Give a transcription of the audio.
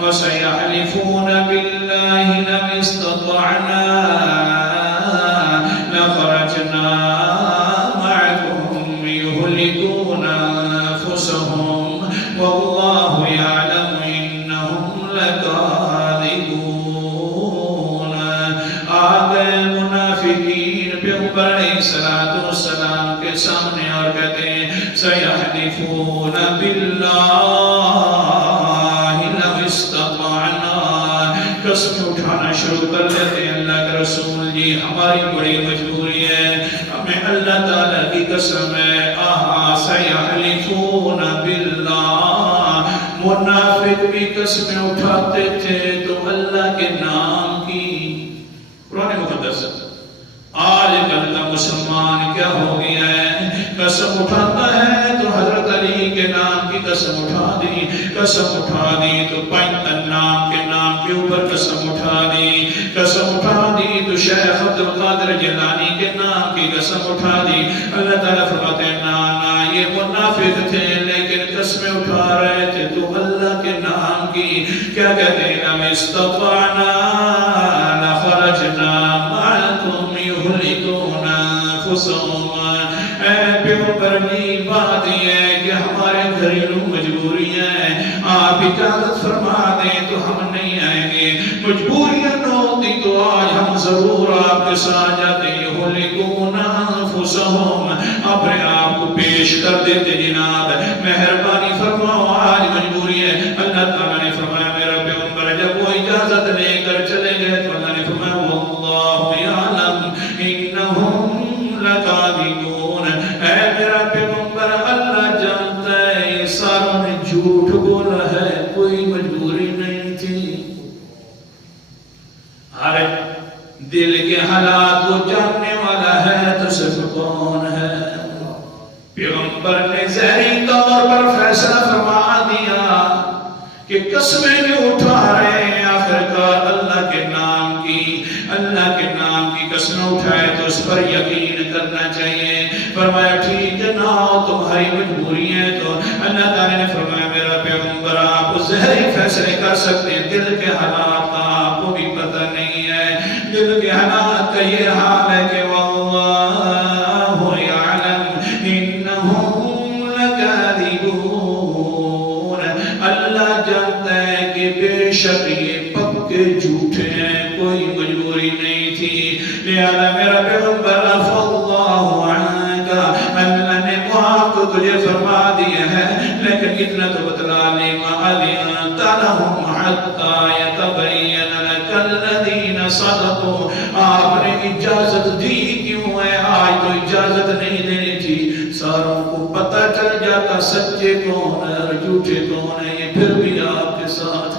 وسيحلفون بالله لم استطعنا لخرجنا معكم يهلكون أنفسهم والله يعلم إنهم لكاذبون. آگئے منافقین پیغمبر علیہ السلام کے سامنے اور کہتے ہیں سیحلفون باللہ لو استطعنا، قسم اٹھانا شروع کر دیتے ہیں اللہ کے رسول جی ہماری بڑی مجبوری ہے، ہمیں اللہ تعالیٰ کی قسم ہے. سیحلفون باللہ، منافق بھی قسمیں اٹھاتے تھے تو اللہ کے نام کی. قرآن مقدس. آج کل کا مسلمان کیا ہو گیا ہے، قسم اٹھاتا ہے تو حضرت علی کے نام کی قسم اٹھا دی، قسم اٹھا دی تو پینتن نام کے اوپر قسم اٹھا دی، قسم اٹھا دی تو شیخ عبدالقادر جیلانی کے نام کی قسم اٹھا دی. اللہ تعالیٰ فرماتے ہیں نا یہ منافق تھے لیکن قسمیں اٹھا رہے تھے تو اللہ کے نام کی. کیا کہتے ہیں لم استطعنا لخرجنا معكم يهلكون أنفسهم. اے پیغمبر جی بات یہ ہے کہ ہمارے گھریلو مجبوری ہیں، آپ اجازت فرما دیں تو ہم نہیں آئیں گے. مجبوریاں نہ ہوتی تو آج ہم ضرور آپ کے ساتھ جاتے. يهلكون أنفسهم، اپنے آپ کو پیش کر دیتے. جناب مہربانی فرماؤ، آج مجبوری ہے. اللہ تعالیٰ نے فرمایا میرا پیغمبر جب وہ اجازت لے کر چلے گئے تو اللہ نے فرمایا واللہ یعلم انہم لکاذبون. اے میرا پیغمبر اللہ جانتا ہے یہ ساروں نے جھوٹ بولا ہے، کوئی مجبوری نہیں تھی. ہر دل کے حالات کو جاننے والا ہے تو صرف کون ہے؟ پیغمبر نے ظاہری طور پر فیصلہ فرما دیا کہ قسمیں جو اٹھا رہے ہیں آخرکار اللہ کے نام کی قسم اٹھائے تو اس پر یقین کرنا چاہیے. فرمایا ٹھیک ہے نہ ہو تمہاری مجبوری ہے تو اللہ تعالیٰ نے فرمایا میرا پیغمبر آپ ظاہری فیصلے کر سکتے ہیں، دل کے حالات کا آپ کو بھی پتہ نہیں ہے. دل کے حالات کا یہ حال ہے کہ واللہ یعلم انہم لکاذبون. اللہ جانتا ہے کہ بے شک یہ پکے جھوٹے ہیں، کوئی مجبوری نہیں تھی. لہذا میرا پیغمبر عفو اللہ عنک، اللہ نے معاف تو تجھے فرما دیا ہے لیکن اتنا تو بتلا لما علمت لهم حتى يتبين لك الذين صدقوا. آپ نے اجازت دی کیوں ہے؟ آج تو اجازت نہیں دینی تھی، ساروں کو پتہ چل جاتا سچے کون ہے اور جھوٹے کون ہے. یہ پھر بھی آپ کے ساتھ